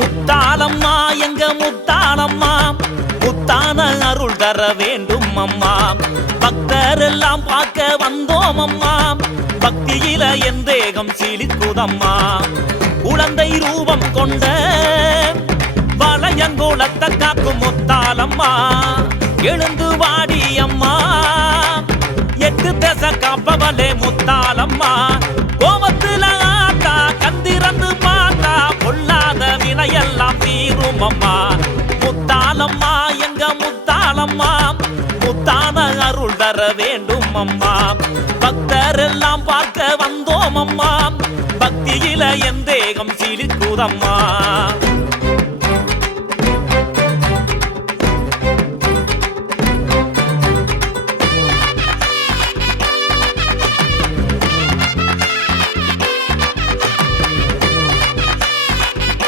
முத்தாளம்மா எங்க முத்தாளம்மா முத்தான அருள் தர வேண்டும் அம்மா பக்தர் எல்லாம் பார்க்க வந்தோம் அம்மா பக்தியில என் தேகம் சீலிக்குதம்மா குழந்தை ரூபம் கொண்ட வளையங்கோலத்தை காக்கும் முத்தாளம்மா எழுந்து வாடி அம்மா எட்டு தேச காப்பவளே முத்தாளம்மா கோபத்துல ஆத்தா கந்திரந்து பார்த்தா பொல்லாத வினையெல்லாம் தீரும் அம்மா முத்தாளம்மா எங்க முத்தாளம்மா முத்தான அருள் தர வேண்டும் அம்மா பக்தர் எல்லாம் பார்க்க வந்தோம் அம்மா பக்தியில என் தேகம் சீலிக்குதம்மா